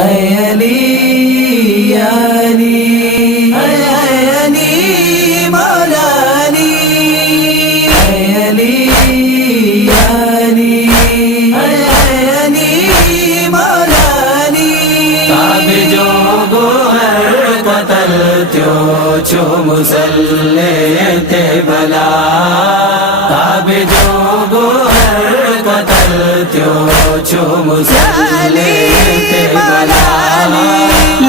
علی یا علی علی مولا علی علی یا علی علی مولا علی کعب جو گوہر قتل تیو چو مسلح تے بلا کعب جو گوہر قتل تیو چو مسلح تے بلا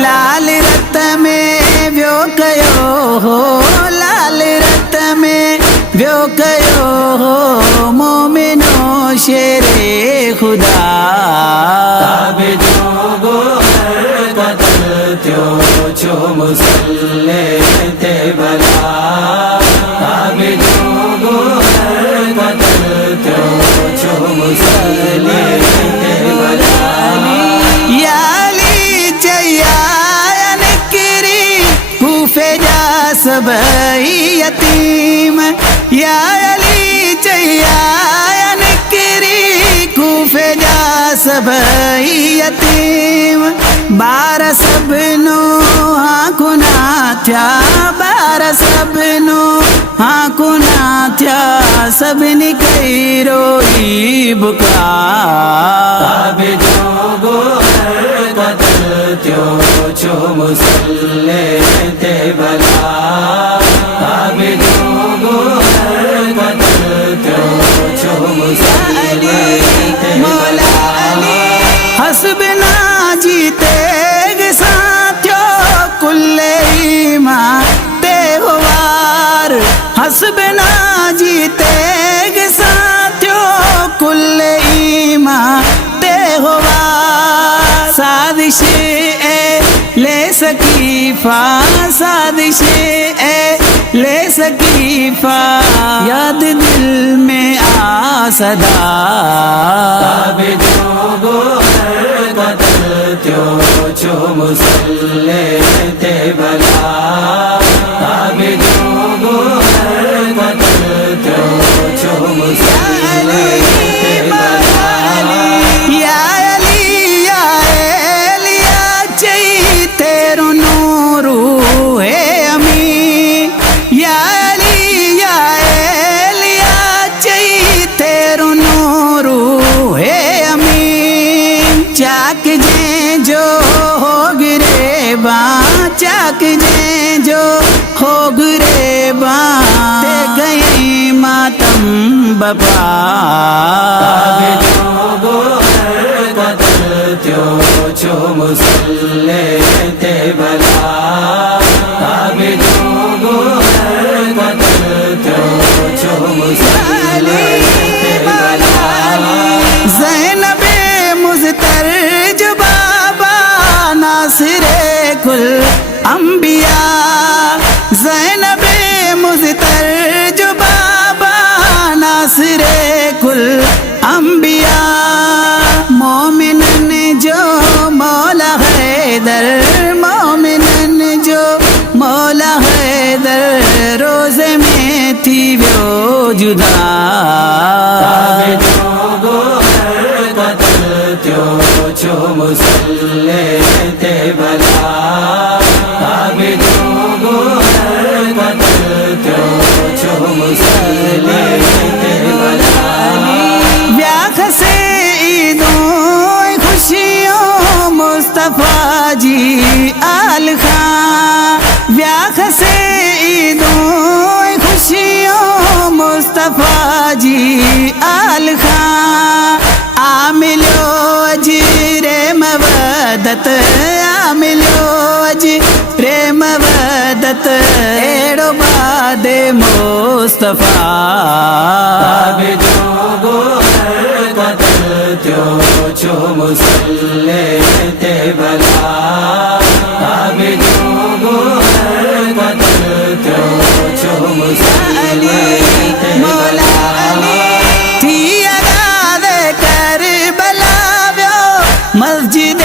لال رت میں ویو کیو ہو لال رت میں ویو کیو ہو مومنو شیر خدا کعب جو گوہر قتل تیو چو مسلح تے بلا کعب جو گوہر قتل تیو چو مسلح تے بلا یا علی چیا نکری کوفے جا سب یتیم یا علی چیا نکری کوفے جا سب یتیم بار سب نو آنکھنا تھیا بار سب نو آنکھنا تھیا سب نکئی روئی بکا کعب جو گوہر قتل تیو چو مسلح تے بلا کعب جو گوہر قتل تیو چو مسلح تے بلا حسبنا جیتے گساتیو کل ایمان تے ہوار حسبنا جیتے گساتیو کل ایمان تے ہوار سازش اے لے سکیفہ سازش اے لے سکیفہ یاد دل میں آ صدا کعب جو گوہر قتل تیو چو مسلح تے بلا کعب جو گوہر قتل تیو چو مسلح تے بلا یا علی یا ایلیا چئی تیرو نورو ہے امی یا علی یا ایلیا چئی تیرو نورو ہے امی چاک جیں جو ہو گرے باں چاک جیں جو ہو گرے باں تے گئی ماتم بپا کعب جو گوہر قتل تیو چو مسلح تے بلا کعب جو گوہر قتل تیو چو مسلح تے بلا زینب مزترج بابا ناصر کل انبیاء زینب مزترج بابا ناصر کل انبیاء مومنن جو مولا حیدر مومنن جو مولا حیدر روزے میں تھی وہ جدا کعب جو گوہر قتل تیو چو مسلح تے بلا کعب جو گوہر قتل تیو چو مسلح تے بلا بیاخ سے عیدوں خوشیوں مصطفیٰ جی آل خان بیاخ سے عیدوں خوشیوں مصطفیٰ جی آل خان عاملو اجر مودت عاملو اجر مودت ایڑو باد مصطفیٰ کعب جو گوہر قتل تیو چو مسلح تے بلا کعب جو گوہر قتل تیو چو مسلح تے بلا مسجد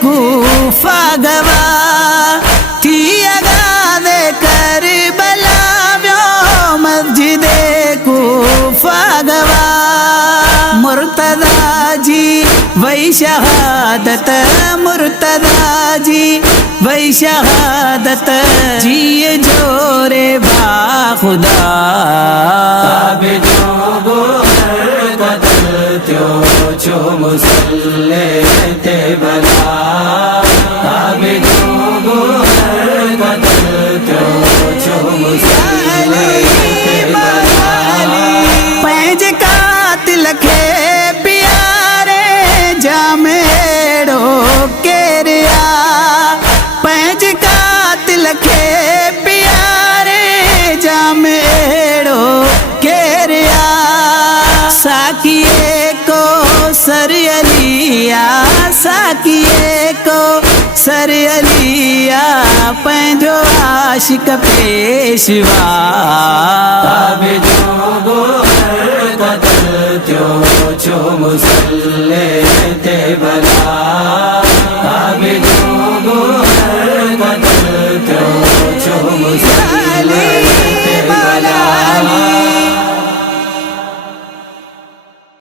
کوفہ گوا تھی اگاد کربلا ویو مسجد کوفہ گوا مرتضی جی وہی شہادت مرتضیٰ جی، وہی شہادت جی جورے با خدا تابے جو گوہر قدر تیو چو مسلے تے بلا تابے جو گوہر قدر تیو چو مسلے تے بلا پینج قاتل کے پیارے جامیڑو کیریا پینج قاتل کے پیارے جامیڑو کیریا ساکیے کو سر علیا ساکیے کو سر علیا پینجو عاشق پیشوا تابے جو گوہر قدر تیو چو مسلے تے بلا تابے جو گوہر قدر تیو چو مسلے